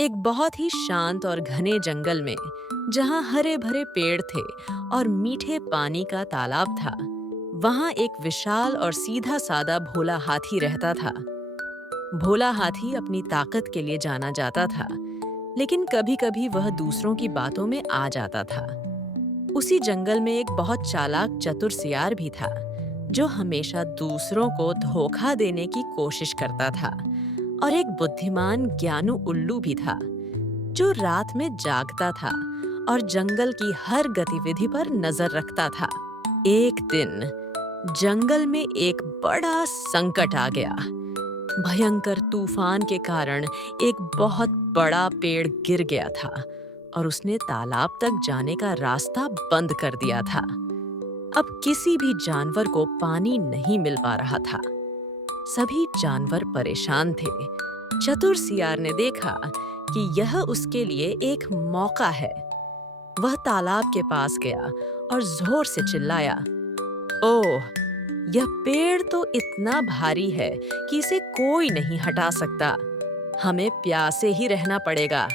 एक बहुत ही शांत और घने जंगल में, जहां हरे भरे पेड़ थे और मीठे पानी का तालाब था, वहां एक विशाल और सीधा सादा भोला हाथी रहता था। भोला हाथी अपनी ताकत के लिए जाना जाता था, लेकिन कभी-कभी वह दूसरों की बातों में आ जाता था। उसी जंगल में एक बहुत चालाक चतुर सियार भी था, जो हमेशा दूसरों को धोखा देने की कोशिश करता था। और एक बुद्धिमान ज्ञानू उल्लू भी था, जो रात में जागता था और जंगल की हर गतिविधि पर नजर रखता था। एक दिन जंगल में एक बड़ा संकट आ गया। भयंकर तूफान के कारण एक बहुत बड़ा पेड़ गिर गया था और उसने तालाब तक जाने का रास्ता बंद कर दिया था। अब किसी भी जानवर को पानी नहीं मिल पा रहा था। सभी जानवर परेशान थे। चतुर सियार ने देखा कि यह उसके लिए एक मौका है। वह तालाब के पास गया और जोर से चिल्लाया, ओह, यह पेड़ तो इतना भारी है कि इसे कोई नहीं हटा सकता। हमें प्यासे ही रहना पड़ेगा।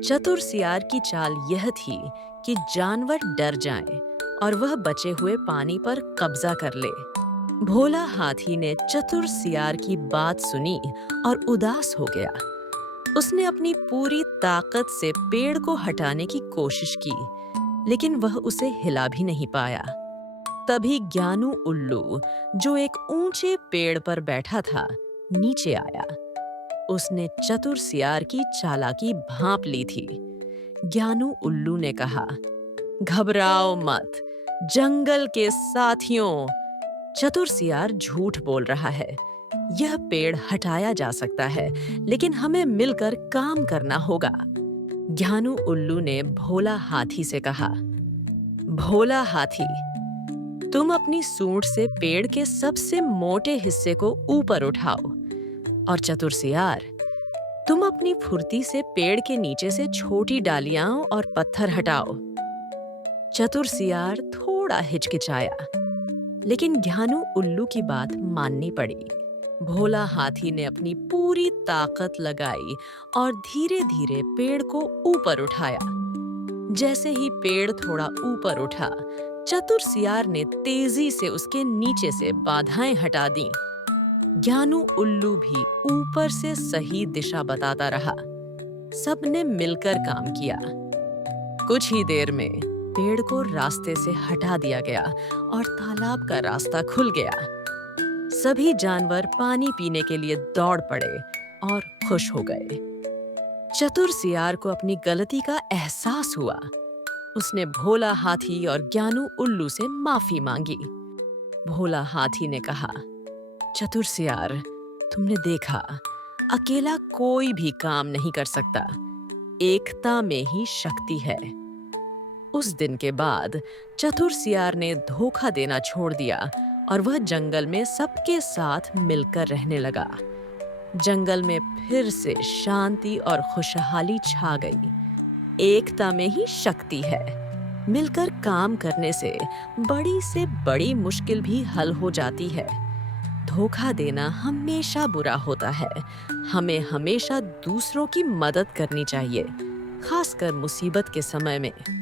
चतुर सियार की चाल यह थी कि जानवर डर जाएं और वह बचे हुए पानी पर कब्जा कर ले। भोला हाथी ने चतुर सियार की बात सुनी और उदास हो गया। उसने अपनी पूरी ताकत से पेड़ को हटाने की कोशिश की, लेकिन वह उसे हिला भी नहीं पाया। तभी ज्ञानू उल्लू, जो एक ऊंचे पेड़ पर बैठा था, नीचे आया। उसने चतुर सियार की चालाकी भांप ली थी। ज्ञानू उल्लू ने कहा, घबराओ मत, जंगल के साथियों। चतुर सियार झूठ बोल रहा है। यह पेड़ हटाया जा सकता है, लेकिन हमें मिलकर काम करना होगा। ज्ञानू उल्लू ने भोला हाथी से कहा, भोला हाथी, तुम अपनी सूंड से पेड़ के सबसे मोटे हिस्से को ऊपर उठाओ, और चतुर सियार, तुम अपनी फुर्ती से पेड़ के नीचे से छोटी डालियां और पत्थर हटाओ। चतुर सियार थोड़ा हिचकिचाया, लेकिन ज्ञानू उल्लू की बात माननी पड़ी। भोला हाथी ने अपनी पूरी ताकत लगाई और धीरे-धीरे पेड़ को ऊपर उठाया। जैसे ही पेड़ थोड़ा ऊपर उठा, चतुर सियार ने तेजी से उसके नीचे से बाधाएं हटा दीं। ज्ञानू उल्लू भी ऊपर से सही दिशा बताता रहा। सबने मिलकर काम किया। कुछ ही देर में पेड़ को रास्ते से हटा दिया गया और तालाब का रास्ता खुल गया। सभी जानवर पानी पीने के लिए दौड़ पड़े और खुश हो गए। चतुर सियार को अपनी गलती का एहसास हुआ। उसने भोला हाथी और ज्ञानू उल्लू से माफी मांगी। भोला हाथी ने कहा, चतुर सियार, तुमने देखा, अकेला कोई भी काम नहीं कर सकता। एकता में ही शक्ति है। उस दिन के बाद चतुर सियार ने धोखा देना छोड़ दिया और वह जंगल में सबके साथ मिलकर रहने लगा। जंगल में फिर से शांति और खुशहाली छा गई। एकता में ही शक्ति है। मिलकर काम करने से बड़ी मुश्किल भी हल हो जाती है। धोखा देना हमेशा बुरा होता है। हमें हमेशा दूसरों की मदद करनी चाहिए, खासकर मुसीबत के समय में।